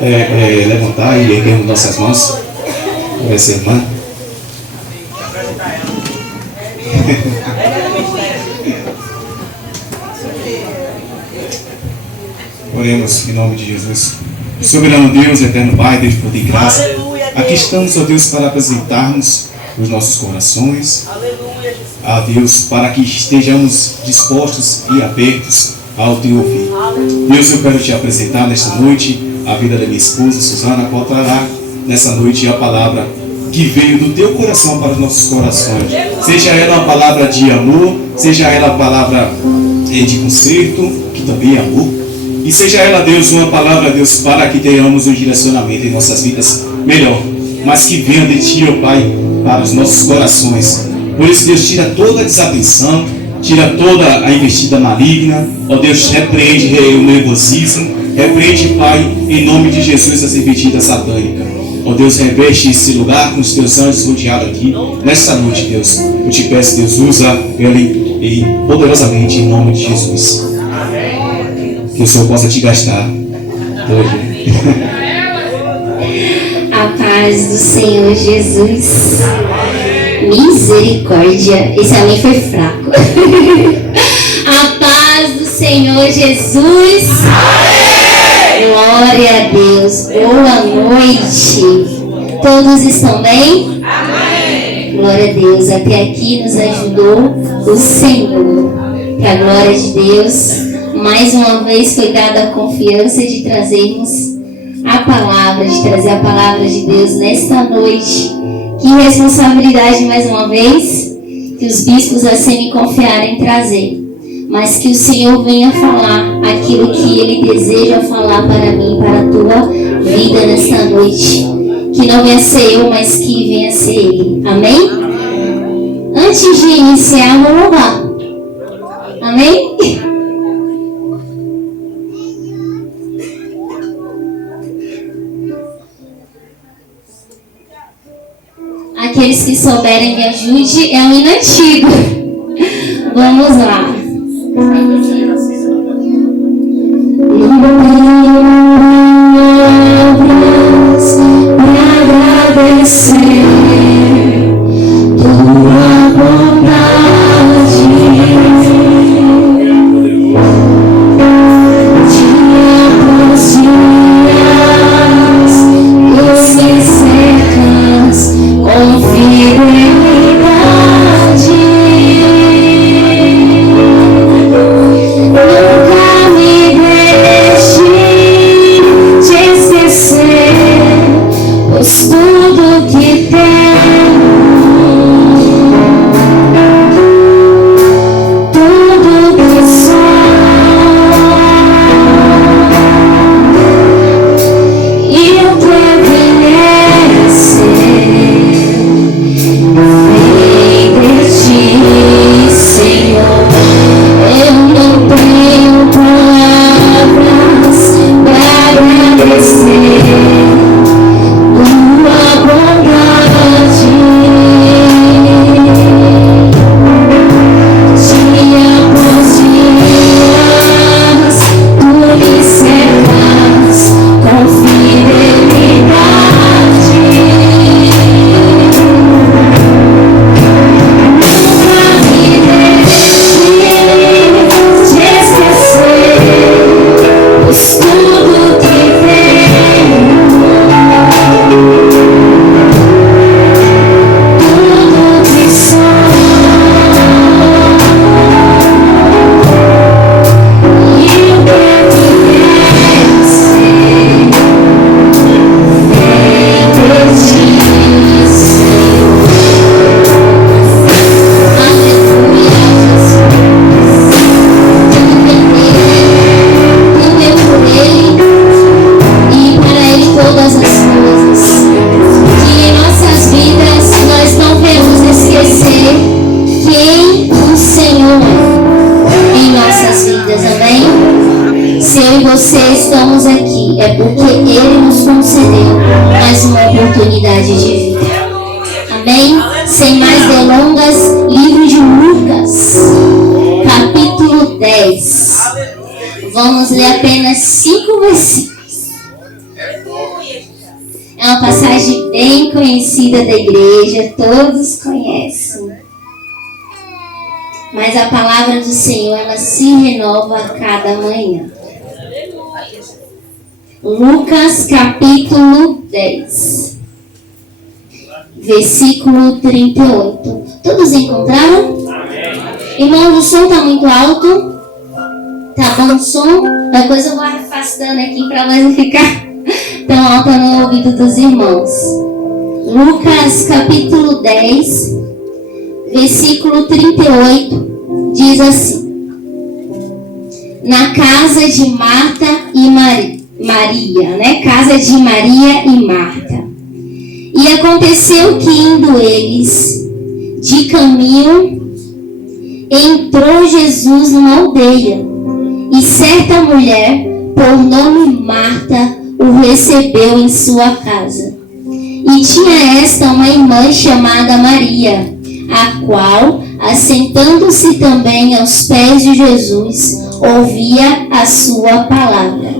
levantar e erguermos nossas mãos por essa irmã. Oremos em nome de Jesus. Soberano Deus, eterno Pai, Deus por de graça, aqui estamos, ó Deus, para apresentarmos os nossos corações, ó Deus, para que estejamos dispostos e abertos ao Teu ouvir. Deus, eu quero Te apresentar nesta noite a vida da minha esposa, Suzana, qual trará nessa noite a palavra que veio do Teu coração para os nossos corações. Seja ela uma palavra de amor, seja ela a palavra de conserto, que também é amor. E seja ela, Deus, uma palavra, Deus, para que tenhamos um direcionamento em nossas vidas melhor. Mas que venha de Ti, ó Pai, para os nossos corações. Por isso, Deus, tira toda a desatenção, tira toda a investida maligna. Ó Deus, repreende o nervosismo. Repreende, Pai, em nome de Jesus, as investidas satânicas. Ó Deus, reveste esse lugar com os Teus anjos rodeados aqui. Nesta noite, Deus, eu Te peço, Deus, usa ele e poderosamente em nome de Jesus. Que o Senhor possa Te gastar hoje. A paz do Senhor Jesus. Misericórdia. Esse amém foi fraco. A paz do Senhor Jesus. Glória a Deus. Boa noite. Todos estão bem? Amém. Glória a Deus. Até aqui nos ajudou o Senhor. Para a glória de Deus. Mais uma vez foi dada a confiança de trazermos a palavra, de trazer a palavra de Deus nesta noite. Que responsabilidade mais uma vez que os bispos assim me confiaram em trazer. Mas que o Senhor venha falar aquilo que Ele deseja falar para mim, para a tua vida nesta noite. Que não venha ser eu, mas que venha ser Ele. Amém? Antes de iniciar, vou louvar. Amém? Aqueles que souberem me ajude, é um hino antigo. Vamos lá. Palavras para agradecer tua bondade, te aproximas, tu me cercas com fidelidade. Nunca me deixe te esquecer, pois tudo que tenho, tudo que sou, e eu quero conhecer. Vem de Ti, Senhor. Eu não tenho palavras para agradecer tua bondade. Te aproximas, tu me cercas com fidelidade. Você estamos aqui é porque Ele nos concedeu mais uma oportunidade de vida. Amém? Sem mais delongas, livro de Lucas, capítulo 10. Vamos ler apenas 5 versículos. É uma passagem bem conhecida da igreja, todos conhecem. Mas a palavra do Senhor, ela se renova a cada manhã. Lucas capítulo 10, versículo 38. Todos encontraram? Irmão, o som está muito alto? Tá bom o som? Depois eu vou afastando aqui para não ficar tão alta no ouvido dos irmãos. Lucas capítulo 10, versículo 38, diz assim: na casa de Marta e Maria, né? Casa de Maria e Marta. E aconteceu que, indo eles de caminho, entrou Jesus numa aldeia, e certa mulher, por nome Marta, o recebeu em sua casa. E tinha esta uma irmã chamada Maria, a qual, assentando-se também aos pés de Jesus, ouvia a sua palavra.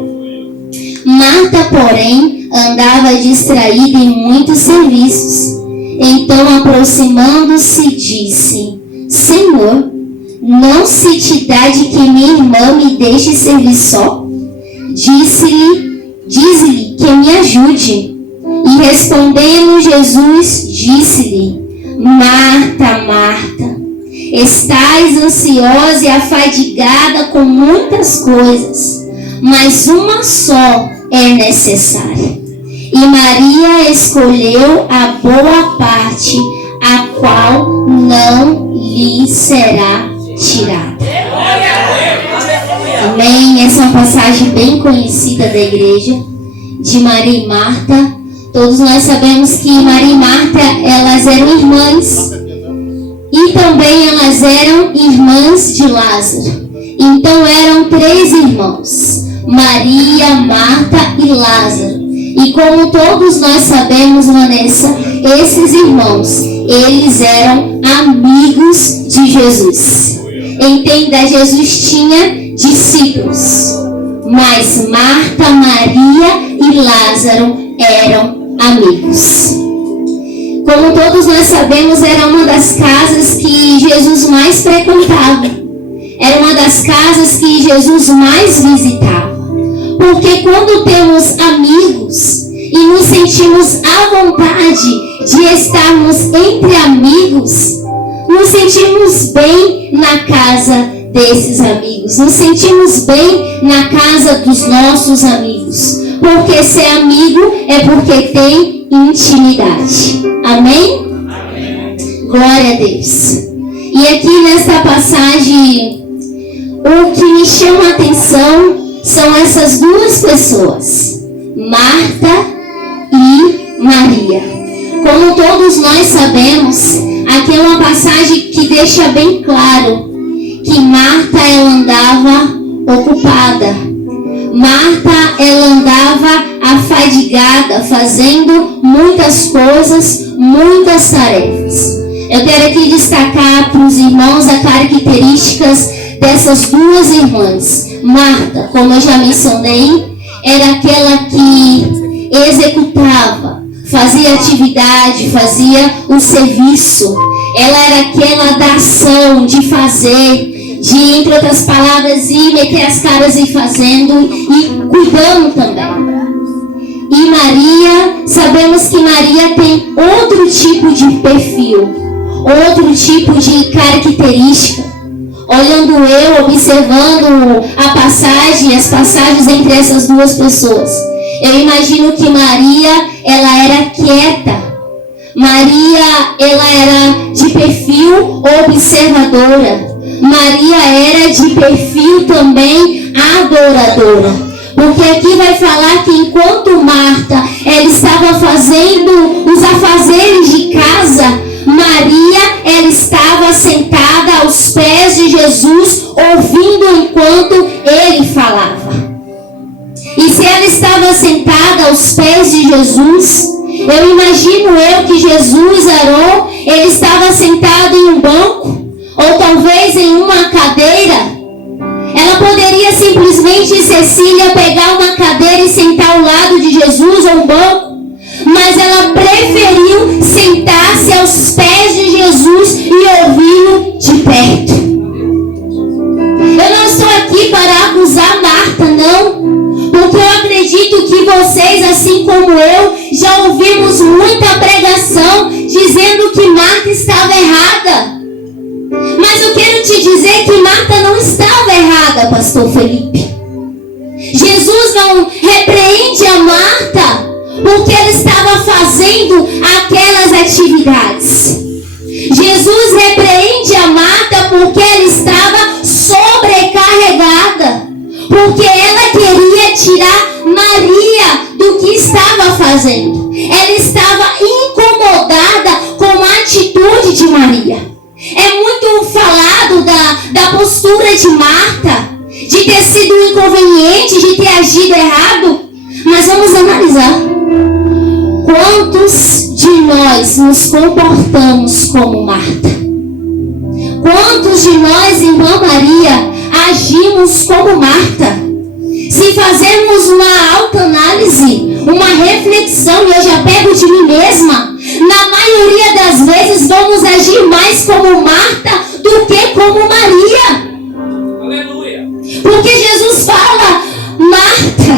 Marta, porém, andava distraída em muitos serviços. Então, aproximando-se, disse: Senhor, não se te dá de que minha irmã me deixe servir só? Dize-lhe que me ajude. E respondendo Jesus, disse-lhe: Marta, Marta, estás ansiosa e afadigada com muitas coisas, mas uma só é necessária. E Maria escolheu a boa parte, a qual não lhe será tirada. Amém? Essa é uma passagem bem conhecida da igreja, de Maria e Marta. Todos nós sabemos que Maria e Marta, elas eram irmãs. E também elas eram irmãs de Lázaro. Então eram 3 irmãos: Maria, Marta e Lázaro. E como todos nós sabemos, Vanessa, esses irmãos, eles eram amigos de Jesus. Entenda, Jesus tinha discípulos, mas Marta, Maria e Lázaro eram amigos. Como todos nós sabemos, era uma das casas que Jesus mais frequentava. Era uma das casas que Jesus mais visitava. Porque quando temos amigos e nos sentimos à vontade de estarmos entre amigos, nos sentimos bem na casa desses amigos. Nos sentimos bem na casa dos nossos amigos. Porque ser amigo é porque tem intimidade. Amém? Amém. Glória a Deus. E aqui nesta passagem, o que me chama a atenção são essas 2 pessoas, Marta e Maria. Como todos nós sabemos, aqui é uma passagem que deixa bem claro que Marta, ela andava ocupada. Marta, ela andava afadigada, fazendo muitas coisas, muitas tarefas. Eu quero aqui destacar para os irmãos as características dessas 2 irmãs. Marta, como eu já mencionei, era aquela que executava, fazia atividade, fazia o serviço. Ela era aquela da ação, de fazer, de, entre outras palavras, ir meter as caras e fazendo e cuidando também. E Maria, sabemos que Maria tem outro tipo de perfil, outro tipo de característica. Olhando eu, observando a passagem, as passagens entre essas 2 pessoas, eu imagino que Maria, ela era quieta. Maria, ela era de perfil observadora. Maria era de perfil também adoradora. Porque aqui vai falar que enquanto Marta, ela estava fazendo os afazeres de casa, Maria, ela estava sentada aos pés de Jesus, ouvindo enquanto ele falava. E se ela estava sentada aos pés de Jesus, eu imagino que Jesus, Arão, ele estava sentado em um banco, ou talvez em uma cadeira. Ela poderia simplesmente, Cecília, pegar uma cadeira e sentar ao lado de Jesus, no banco, mas ela preferiu sentar-se aos pés de Jesus e ouvi-lo de perto. Eu não estou aqui para acusar Marta, não, porque eu acredito que vocês, assim como eu, já ouvimos muita pregação dizendo que Marta estava errada. Mas eu quero te dizer que Marta não estava errada, pastor Felipe. Jesus não repreende a Marta porque ela estava fazendo aquelas atividades. Jesus repreende a Marta porque ela estava sobrecarregada, porque ela queria tirar Maria do que estava fazendo. Ela estava incomodada com a atitude de Maria. É muito falado da postura de Marta, de ter sido inconveniente, de ter agido errado. Mas vamos analisar. Quantos de nós nos comportamos como Marta? Quantos de nós, irmã Maria, agimos como Marta? Se fazermos uma autoanálise, uma reflexão, e eu já pego de mim mesma, na maioria das vezes vamos agir mais como Marta do que como Maria. Aleluia. Porque Jesus fala: Marta,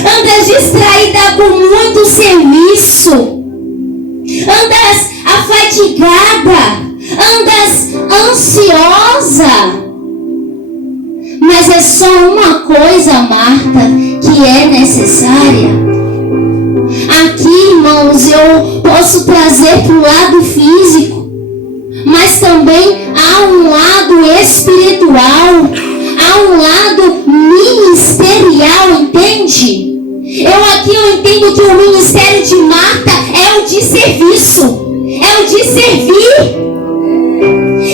andas distraída com muito serviço, andas afadigada, andas ansiosa. Mas é só uma coisa, Marta, que é necessária. Aqui, irmãos, eu posso trazer para o lado físico, mas também há um lado espiritual, há um lado ministerial, entende? Eu entendo que o ministério de Marta é o de serviço, é o de servir.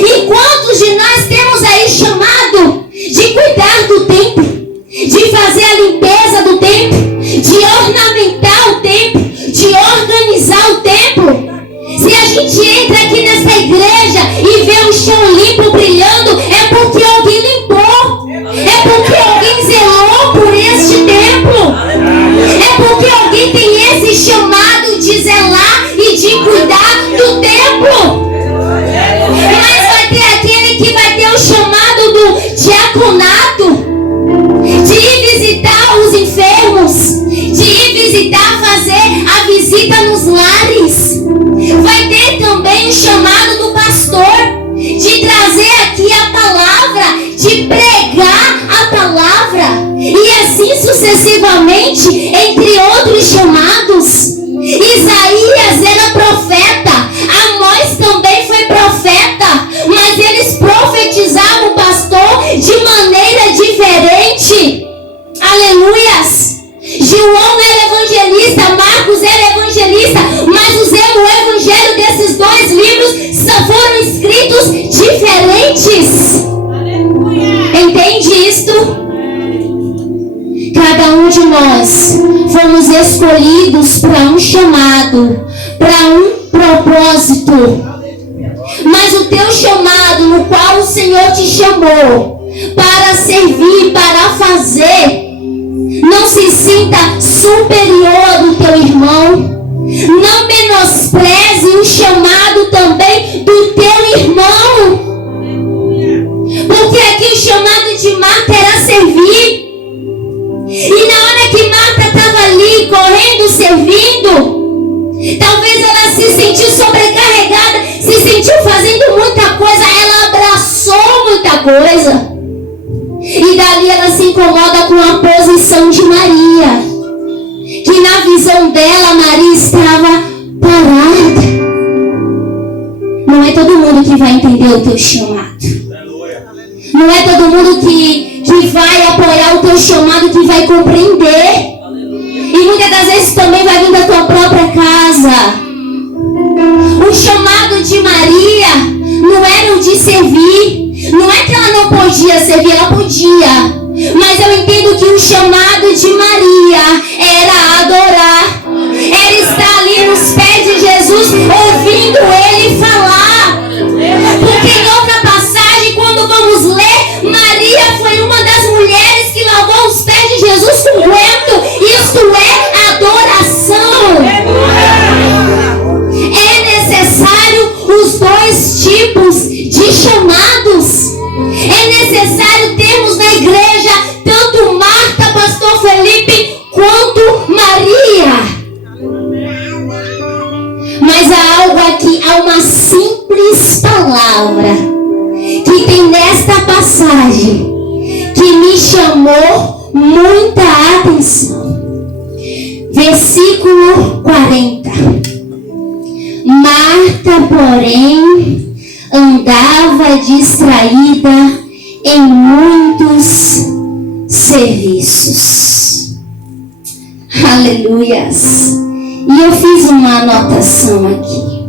E quantos de nós temos aí chamado de cuidar do templo, de fazer a limpeza do templo, de ornamentar o templo, de organizar o templo? Se a gente entra aqui nessa igreja e vê o chão limpo, brilhando, é porque alguém limpou, é porque alguém zelou por este templo, é porque alguém tem esse chamado de zelar e de cuidar do templo. Mas vai ter aquele que vai ter o chamado do diaconato, de ir visitar os enfermos, de ir visitar, fazer a visita nos lares. Vai ter também o chamado do pastor, de trazer aqui a palavra, de pregar a palavra, e assim sucessivamente, entre outros chamados. Isaías era profeta, Amós também foi profeta, mas eles profetizavam, pastor, de maneira diferente. Aleluias! João era evangelista, Marcos era evangelista, mas o evangelho desses dois livros foram escritos diferentes. Aleluia. Entende isto? Cada um de nós fomos escolhidos para um chamado, para um propósito. Mas o teu chamado, no qual o Senhor te chamou para servir, para fazer, não se sinta superior do teu irmão. Não menospreze o chamado também do teu irmão. Porque aqui o chamado de Marta era servir. E na hora que Marta estava ali, correndo, servindo, talvez ela se sentiu sobrecarregada, se sentiu fazendo muita coisa, ela abraçou muita coisa. E dali ela se incomoda com a posição de Maria, que na visão dela, Maria estava parada. Não é todo mundo que vai entender o teu chamado. Não é todo mundo que vai apoiar o teu chamado, que vai compreender. E muitas das vezes também vai vir da tua própria casa. O chamado de Maria não era o de servir. Não é que ela não podia servir, ela podia. Mas eu entendo que o chamado de Maria era adorar. Era estar ali nos pés de Jesus, ouvindo ele falar. Porque em outra passagem, quando vamos ler, Maria foi uma das mulheres que lavou os pés de Jesus com vento. Isto é adoração. passagem que me chamou muita atenção. Versículo 40. Marta, porém, andava distraída em muitos serviços. Aleluias. E eu fiz uma anotação aqui,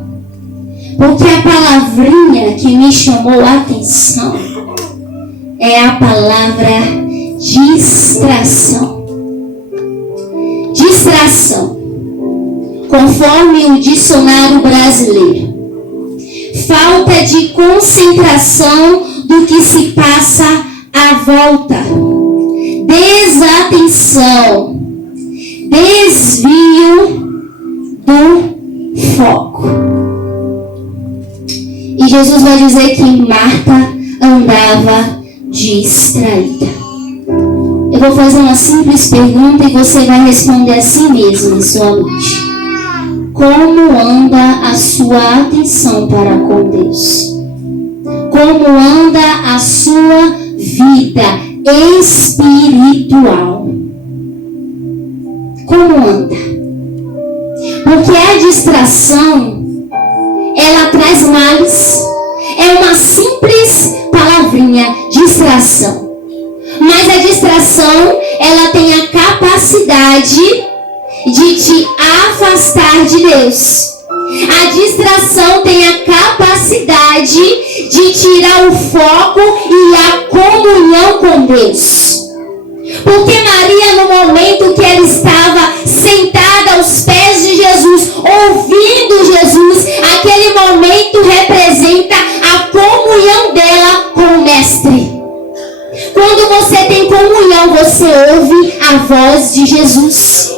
porque a palavrinha que me chamou a atenção é a palavra distração. Distração, conforme o dicionário brasileiro, falta de concentração do que se passa à volta, desatenção, desvio do foco. E Jesus vai dizer que Marta andava distraída. Eu vou fazer uma simples pergunta e você vai responder a si mesmo em sua mente. Como anda a sua atenção para com Deus? Como anda a sua vida espiritual? Como anda? Porque a distração, ela traz males. É uma simples palavrinha, distração. Mas a distração, ela tem a capacidade de te afastar de Deus. A distração tem a capacidade de tirar o foco e a comunhão com Deus. Porque Maria, no momento que ela estava sentada aos pés de Jesus, ouvindo Jesus, aquele momento representa a comunhão dela com o Mestre. Quando você tem comunhão, você ouve a voz de Jesus.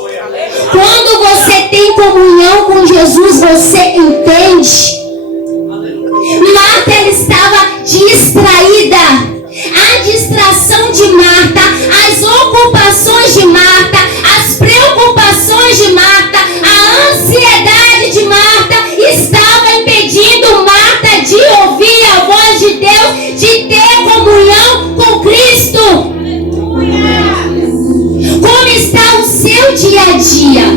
Quando você tem comunhão com Jesus, você entende. Marta, ela estava distraída. A distração de Marta, as ocupações de Marta, as preocupações de Marta, a ansiedade de Marta estava impedindo Marta de ouvir a voz de Deus, de ter comunhão com Cristo. Como está o seu dia a dia?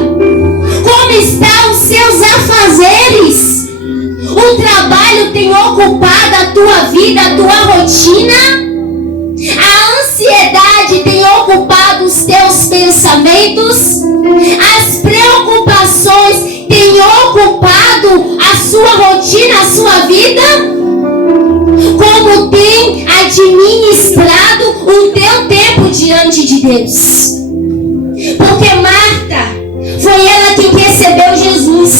Como estão os seus afazeres? O trabalho tem ocupado a tua vida, a tua rotina? A ansiedade tem ocupado os teus pensamentos? As preocupações têm ocupado a sua rotina, a sua vida? Como tem administrado o teu tempo diante de Deus? Porque Marta, foi ela quem recebeu Jesus.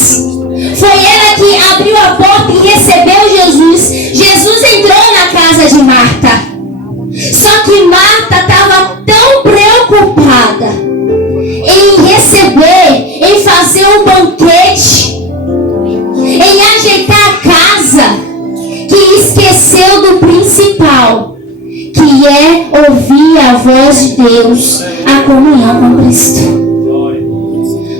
Foi ela que abriu a porta e recebeu Jesus. Jesus entrou na casa de Marta. Só que Marta estava tão preocupada em receber, em fazer um banquete, em ajeitar a casa, que esqueceu do principal, que é ouvir a voz de Deus, a comunhão com Cristo.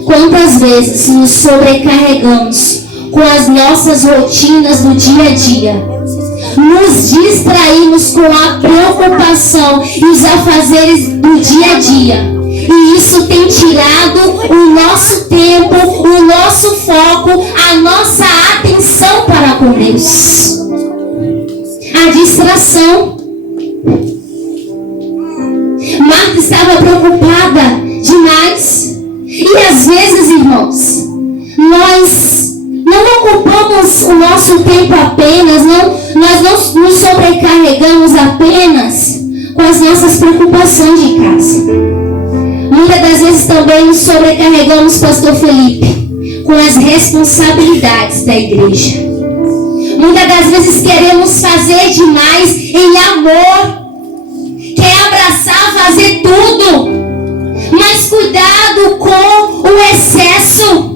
Quantas vezes nos sobrecarregamos com as nossas rotinas do dia a dia? Nos distraímos com a preocupação e os afazeres do dia a dia. E isso tem tirado o nosso tempo, o nosso foco, a nossa atenção para com Deus. A distração. Marta estava preocupada demais. E às vezes, irmãos, nós não ocupamos o nosso tempo apenas, nós não nos sobrecarregamos apenas com as nossas preocupações de casa. Muitas das vezes também nos sobrecarregamos, pastor Felipe, com as responsabilidades da igreja. Muitas das vezes queremos fazer demais em amor, quer abraçar, fazer tudo. Mas cuidado com o excesso.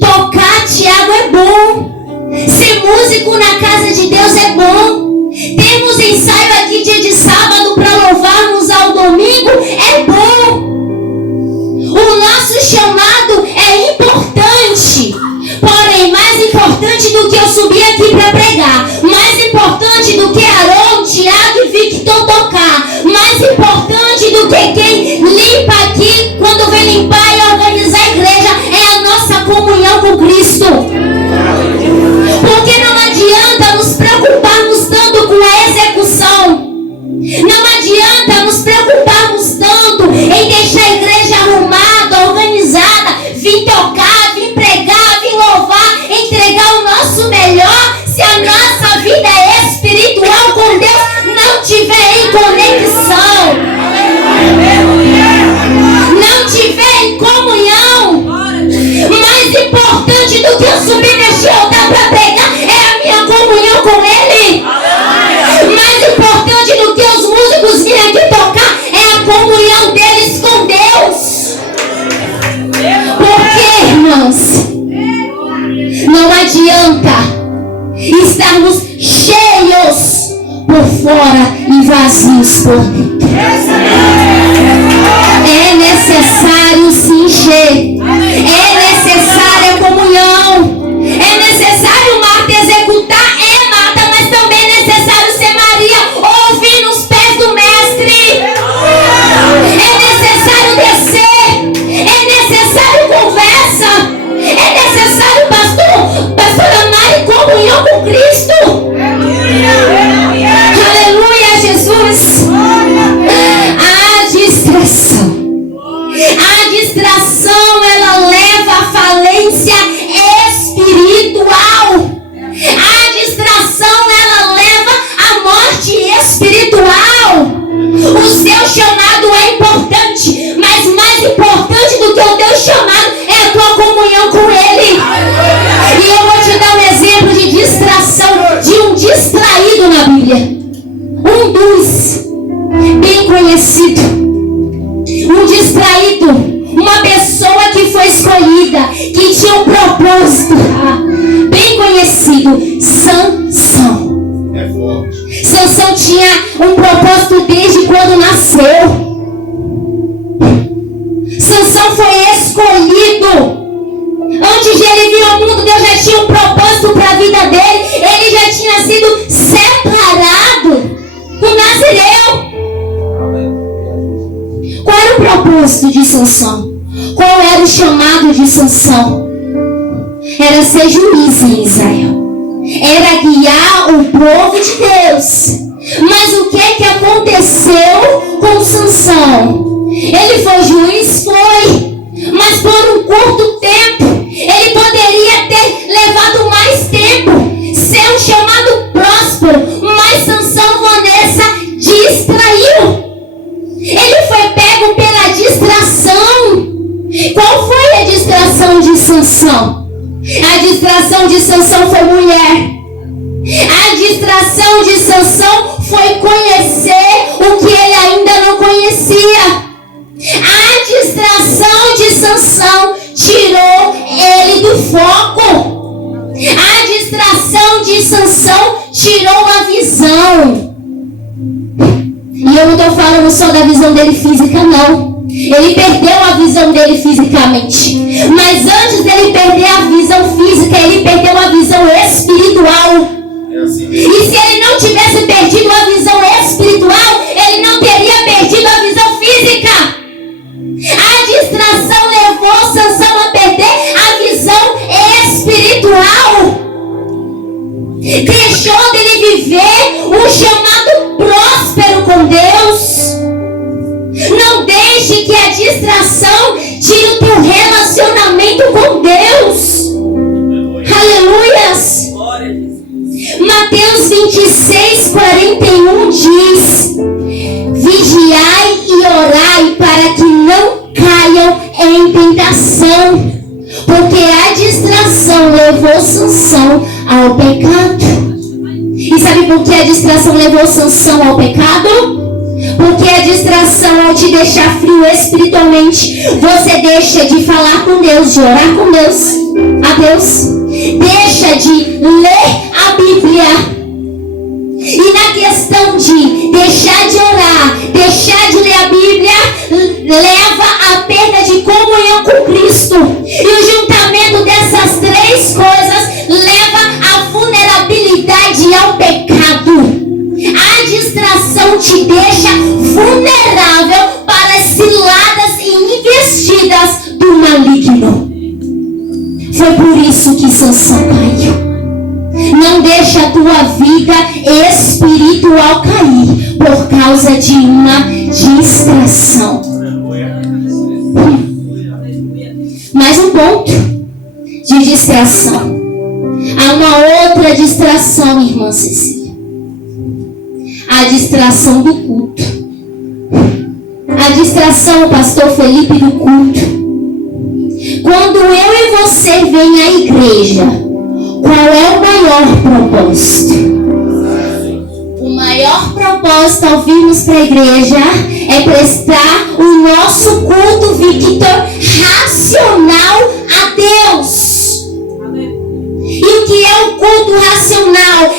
Tocar, Tiago, é bom. Ser músico na casa de Deus é bom. Temos ensaio aqui dia de sábado para louvarmos ao domingo, é bom. O nosso chamado é importante. Porém, mais importante do que eu subir aqui para pregar, mais importante do que Arão, Tiago e Victor estarmos cheios por fora e vazios por dentro. É necessário se encher. É necessária comunhão. É necessário, Marta, executar. É, Marta, mas também é necessário ser Maria, ouvir nos pés do Mestre. É necessário descer. É necessário conversa. É necessário, pastora Mari, comunhão com Cristo. Aleluia, Jesus. A distração, ela leva à falência espiritual. A distração, ela leva à morte espiritual. O seu chamado é importante, mas mais importante do que o teu chamado é a tua comunhão com Ele. E eu vou te dar um exemplo de distração, de um distraído na Bíblia. Um dos bem conhecido. Um distraído, uma pessoa que foi escolhida, que tinha um propósito bem conhecido, Sansão. É forte. Sansão tinha um propósito desde quando nasceu. Sansão foi escolhido. Antes de ele vir ao mundo, Deus já tinha um propósito para a vida dele. Ele já tinha sido separado do Nazireu. Qual era o propósito de Sansão? Qual era o chamado de Sansão? Era ser juiz em Israel. Era guiar o povo de Deus. Mas o que aconteceu com Sansão? Ele foi juiz? Foi. Mas por um curto tempo. Ele poderia ter levado mais tempo. Ser um chamado próspero. Mas Sansão, Vanessa, distraiu. Ele foi pego pela distração. Qual foi a distração de Sansão? A distração de Sansão foi mulher. A distração de Sansão foi conhecer o que ele ainda não conhecia. A distração de Sansão tirou ele do foco. A distração de Sansão tirou a visão. E eu não estou falando só da visão dele física, não. Ele perdeu a visão dele fisicamente. Mas antes dele perder a visão física, ele perdeu a visão espiritual. E se ele não tivesse perdido a visão espiritual, ele não teria perdido a visão física. A distração levou Sansão a perder a visão espiritual. Deixou dele viver um chamado próspero com Deus. Não deixe que a distração tire o teu relacionamento com Deus. Aleluias. Mateus 26:41 diz: vigiai e orai para que não caiam em tentação, porque a distração levou Sansão ao pecado. E sabe por que a distração levou Sansão ao pecado? Porque a distração, ao te deixar frio espiritualmente, você deixa de falar com Deus, de orar com Deus, a Deus. Deixa de ler a Bíblia. E na questão de deixar de orar, deixar de ler a Bíblia, leva a perda de comunhão com Cristo. E o juntamento dessas três coisas leva à vulnerabilidade e ao pecado. A distração te deixa vulnerável para as ciladas e investidas do maligno. Foi por isso que Sansão caiu. Não deixa a tua vida espiritual cair por causa de uma distração. Mais um ponto de distração. Há uma outra distração, irmã Cecília. A distração do culto. A distração, pastor Felipe, do culto. Quando eu e você vem à igreja, qual é o maior propósito? O maior propósito ao virmos para a igreja é prestar o nosso culto, Victor, racional a Deus. E o que é o culto racional?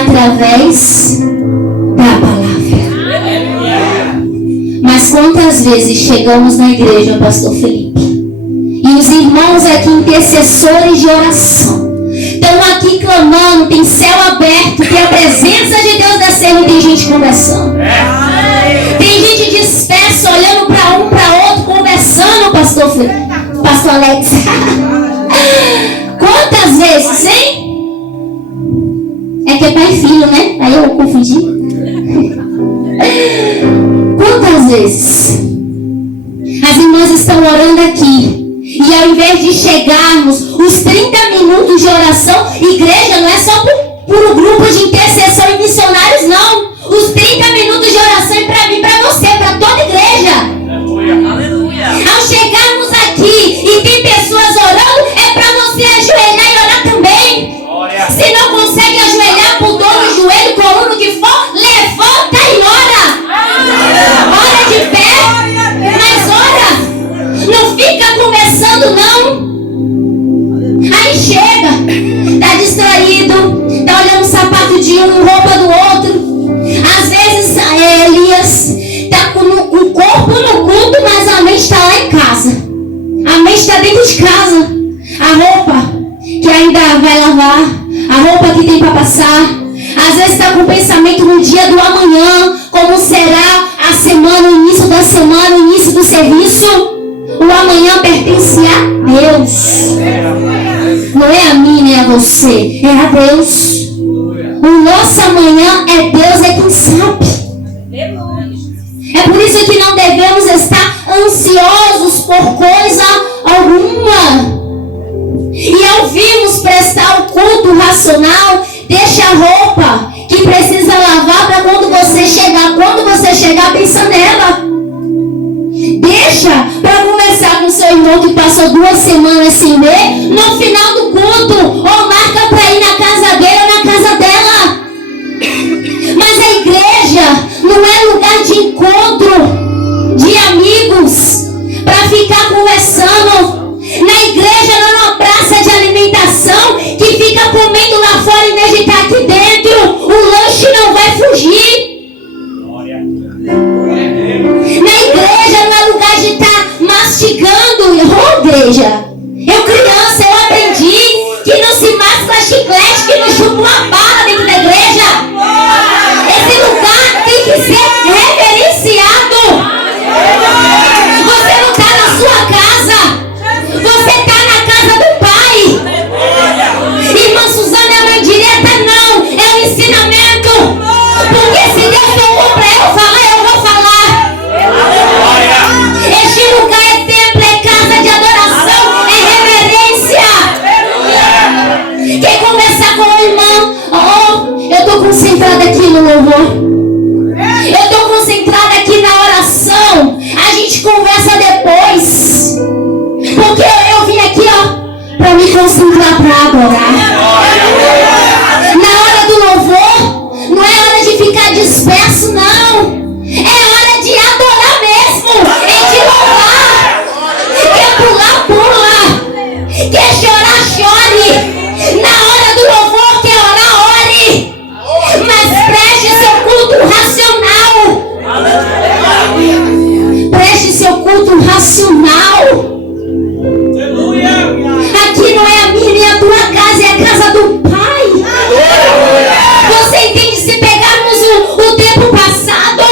através da palavra. Mas quantas vezes chegamos na igreja, pastor Felipe, e os irmãos aqui, intercessores de oração, estão aqui clamando, tem céu aberto, tem a presença de Deus descendo e tem gente conversando. Tem gente dispersa, olhando para um, para outro, conversando, pastor Felipe, pastor Alex. Quantas vezes, hein? É que é pai e filho, né? Aí eu confundi. Quantas vezes as irmãs estão orando aqui e ao invés de chegarmos os 30 minutos de oração, igreja não é só por um grupo de intercessão e missionários, não. Os 30 minutos de oração é para mim, para você, para toda igreja. Aleluia. Ao chegarmos aqui e tem pessoas orando, é para você ajoelhar e orar também. Glória. Se não consegue ajoelhar por dor no joelho, coluna, o que for, levanta e ora. Ora de pé, mas ora. Não fica conversando, não. Aí chega, tá distraído, tá olhando o sapato de um, roupa do outro. Às vezes Elias tá com o corpo no culto, mas a mente está lá em casa. A mente está dentro de casa. A roupa que ainda vai lavar, a roupa que tem para passar. Às vezes está com o pensamento no dia do amanhã, como será a semana, o início da semana, o início do serviço. O amanhã pertence a Deus. Não é a mim, nem a você, é a Deus. O nosso amanhã é Deus, é quem sabe. É por isso que não devemos estar ansiosos por coisa alguma. E ao virmos prestar o culto racional, deixa a roupa que precisa lavar para quando você chegar, pensa nela. Deixa para conversar com seu irmão que passou 2 semanas sem ver, no final do culto, ou marca para ir na casa dele ou na casa dela. Mas a igreja não é lugar de encontro de amigos para ficar conversando. Na igreja não é uma praça de alimentação que fica comendo lá fora em vez de estar aqui dentro. O lanche não vai fugir. Na igreja não é lugar de estar mastigando. Igreja, eu criança, eu aprendi que não se masca chiclete, que não chupa uma bala dentro da igreja. Esse lugar tem que ser reverenciado. Você não está na sua casa, você está na casa do Pai. Irmã Suzana é uma indireta? Não, é um ensinamento. Porque se Deus falou para eu falar, eu vou falar. Este lugar é templo, é casa de adoração, é reverência. Quer conversar com o irmão? Oh, eu estou concentrada aqui no louvor. Eu estou concentrada aqui na oração. A gente conversa depois. Porque eu vim aqui, ó, para me concentrar, para adorar. Na hora do louvor, não é hora de ficar disperso, não. É hora de adorar mesmo. É de louvar. Quer pular, pula. Quer chorar, chore. Na hora do louvor, quer orar, ore. Mas preste seu culto racional. Preste seu culto racional. Aqui não é a minha nem a tua casa, é a casa do Pai. Você entende? Se pegarmos o tempo passado,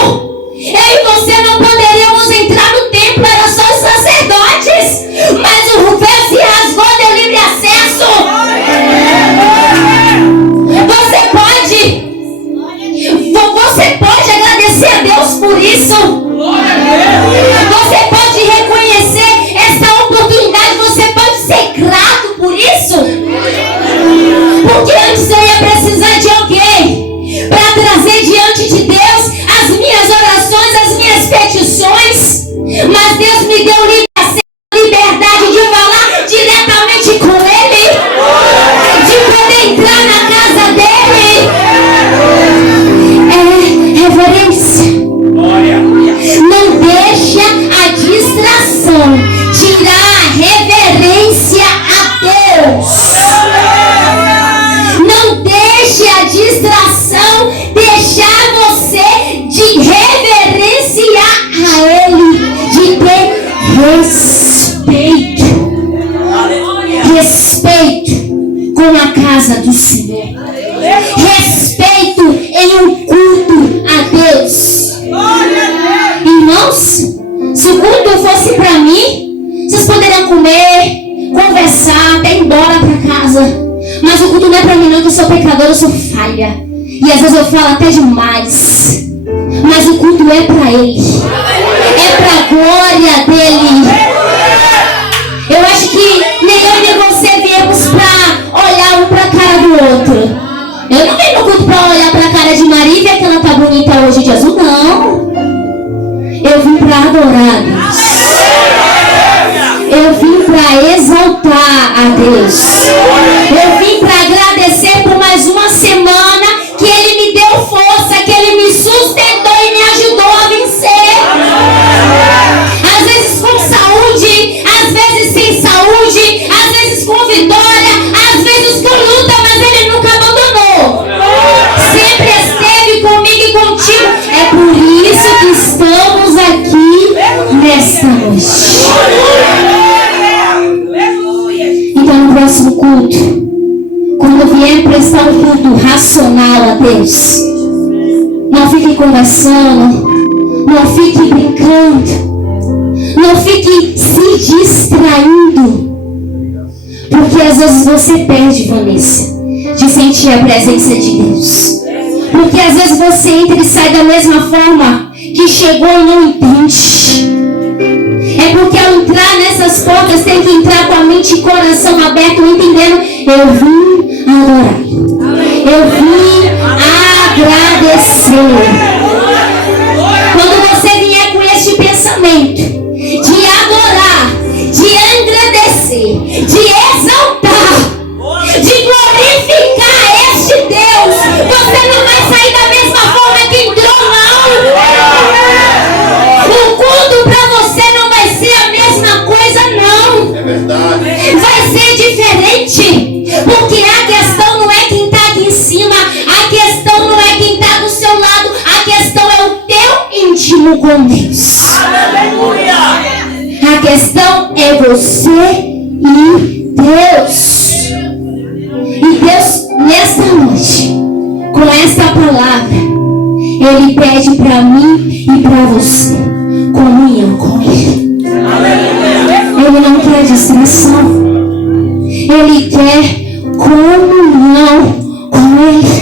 eu e você não poderíamos entrar no templo, era só os sacerdotes. Mas o véu se rasgou, deu livre acesso. Você pode agradecer a Deus por isso. Você pode reconhecer essa oportunidade, você pode ser grato por isso. Porque antes eu ia precisar de alguém para trazer diante de Deus as minhas orações, as minhas petições. Mas Deus me deu liberdade de falar diretamente com Ele, de poder entrar na casa dEle. É reverência. Não deixa a distração tirar a reverência a Deus. Não deixa casa do Senhor. Respeito em um culto a Deus. Irmãos, se o culto fosse para mim, vocês poderiam comer, conversar, até ir embora para casa. Mas o culto não é para mim não, que eu sou pecadora, eu sou falha. E às vezes eu falo até demais. Mas o culto é para Ele. É para a glória dEle. Eu acho que nem eu nem você viemos para olhar um para a cara do outro. Eu não venho no culto para olhar para a cara de Maria e ver que ela tá bonita hoje de azul, não. Eu vim para adorar a Deus. Eu vim para exaltar a Deus. Eu vim para agradecer por mais uma semana que Ele me deu força, que Ele me sustentou e me ajudou a vencer. Às vezes com saúde, às vezes sem saúde, às vezes com vitória, às vezes com luta, mas Ele nunca abandonou. Sempre esteve comigo e contigo. É por isso que estamos aqui nesta noite. Então no próximo culto, quando vier prestar um culto racional a Deus, não fique conversando, não fique brincando, não fique se distraindo, porque às vezes você perde, Vanessa, de sentir a presença de Deus, porque às vezes você entra e sai da mesma forma que chegou e não entende. É porque ao entrar nessas portas tem que entrar com a mente e coração aberto, entendendo, eu vim adorar, eu vim agradecer. Quando você vier com este pensamento de adorar, de agradecer, de exaltar, de glorificar este Deus, você não vai sair da mesma forma que entrou, não. O culto para você não vai ser a mesma coisa, não. É verdade. Vai ser diferente, porque a questão não é quem está aqui em cima, a questão não é quem está do seu lado, a questão é o teu íntimo com Deus. Aleluia. A questão é você e Deus. E Deus, nesta noite, com esta palavra, Ele pede para mim e para você comunhão com Ele. Ele não quer distração. Ele quer comunhão com Ele.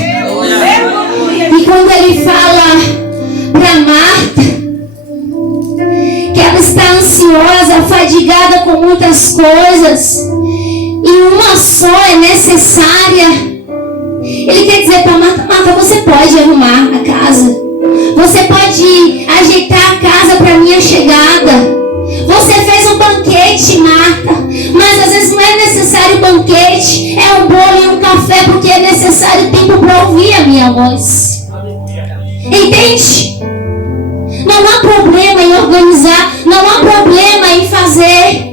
E quando Ele fala para Marta que ela está ansiosa, fadigada com muitas coisas, e uma só é necessária, Ele quer dizer para Marta, Marta, você pode arrumar a casa, você pode ajeitar a casa para minha chegada. Você fez um banquete, Marta, mas às vezes não é necessário banquete, é um bolo e um café, porque é necessário tempo para ouvir a minha voz. Entende? Não há problema em organizar, não há problema em fazer.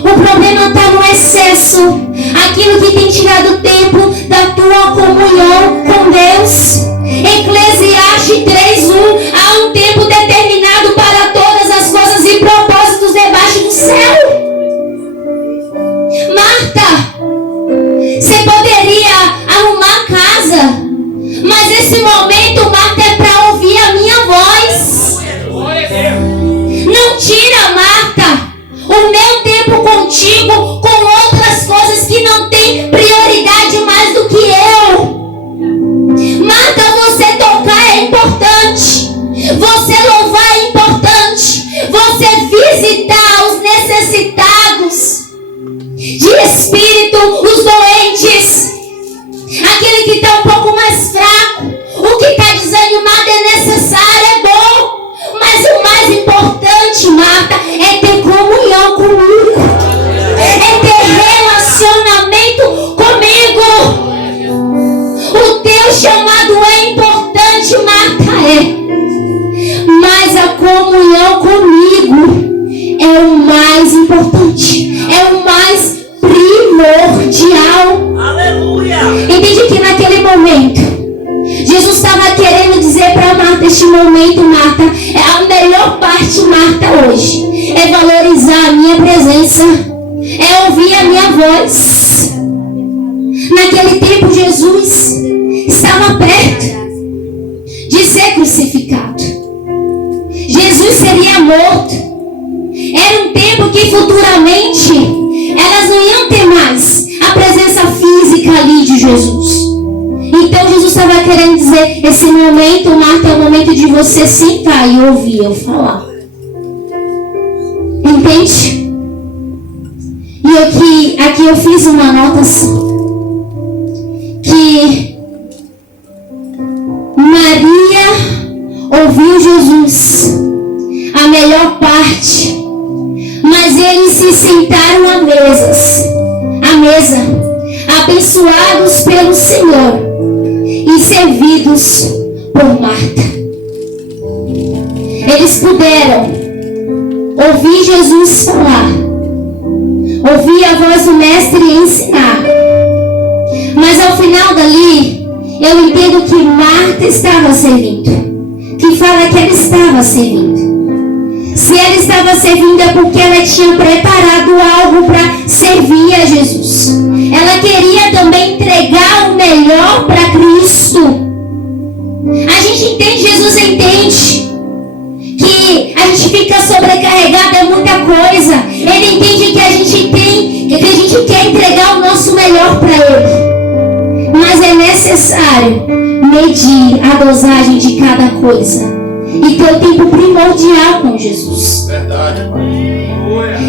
O problema está no excesso, aquilo que tem tirado tempo da tua comunhão com Deus. Eclesiastes 3:1, há um tempo determinado para todas as coisas e propósitos debaixo do céu. Marta, você poderia arrumar a casa, mas esse momento, Marta, é para ouvir a minha voz. Não tira, Marta, o meu tempo contigo com outras coisas que não têm prioridade mais do que eu. Marta, você tocar é importante, você louvar é importante, você visitar os necessitados de espírito, os doentes, aquele que está um pouco mais fraco, o que está desanimado é necessário, é bom. Mas o mais importante, Marta, é ter comunhão comigo, é ter relacionamento comigo. O teu chamado é importante, Marta, mas a comunhão comigo é o mais importante, é o mais primordial. Aleluia. Entende que naquele momento Jesus estava querendo dizer para Marta, este momento, Marta, é a melhor parte, Marta, hoje é valorizar a minha presença, é ouvir a minha voz. naquele tempo Jesus estava perto de ser crucificado. Jesus seria morto. Era um tempo que futuramente elas não iam ter mais a presença física ali de Jesus. Então Jesus estava querendo dizer: esse momento, Marta, é o momento de você sentar e ouvir eu falar. Entende? E aqui eu fiz uma anotação que Maria ouviu Jesus, a melhor parte, mas eles se sentaram à mesa, abençoados pelo Senhor e servidos por Marta. Eles puderam ouvir Jesus falar, ouvir a voz do Mestre ensinar, mas ao final dali, eu entendo que Marta estava servindo, que fala que ela estava servindo. Se ela estava servindo é porque ela tinha preparado algo para servir a Jesus. Ela queria também entregar o melhor para Cristo. A gente entende, Jesus entende que a gente fica sobrecarregado, é muita coisa. Ele entende que a gente quer entregar o nosso melhor para Ele. Mas é necessário medir a dosagem de cada coisa e ter o tempo primordial com Jesus. Verdade.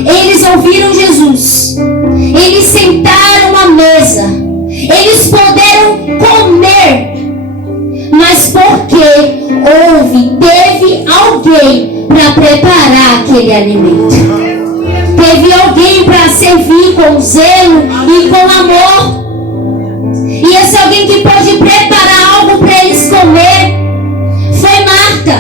Eles ouviram Jesus, eles sentaram à mesa, eles puderam comer, mas porque teve alguém para preparar aquele alimento, teve alguém para servir com zelo e com amor. E esse alguém que pode preparar algo para eles comer foi Marta,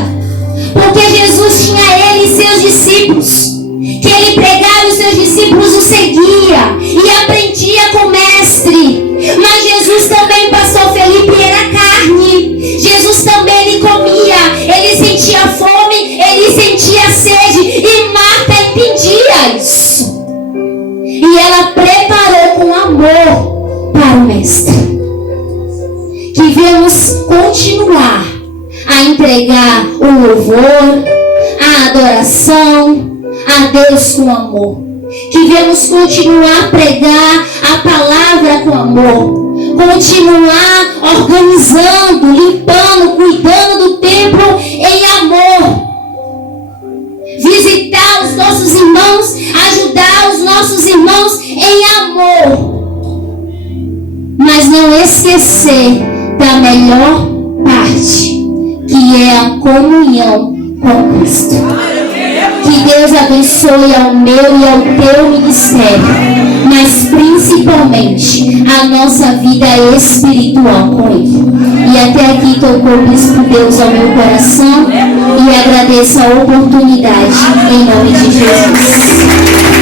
porque Jesus tinha ele e seus discípulos, que ele pregava e os seus discípulos o seguia e aprendia com o Mestre. Mas Jesus também passou, Felipe, era carne. Jesus também ele comia, ele sentia fome, ele sentia sede, e Marta entendia isso. E ela preparou com amor para o Mestre. Que vamos continuar a entregar o louvor, a adoração a Deus com amor. Que vamos continuar a pregar a palavra com amor. Continuar organizando, limpando, cuidando do templo em amor. Visitar os nossos irmãos, ajudar os nossos irmãos em amor. Mas não esquecer da melhor parte, que é a comunhão com Cristo. Que Deus abençoe ao meu e ao teu ministério, mas principalmente a nossa vida espiritual com Ele. E até aqui tocou Cristo Deus ao meu coração, e agradeço a oportunidade em nome de Jesus.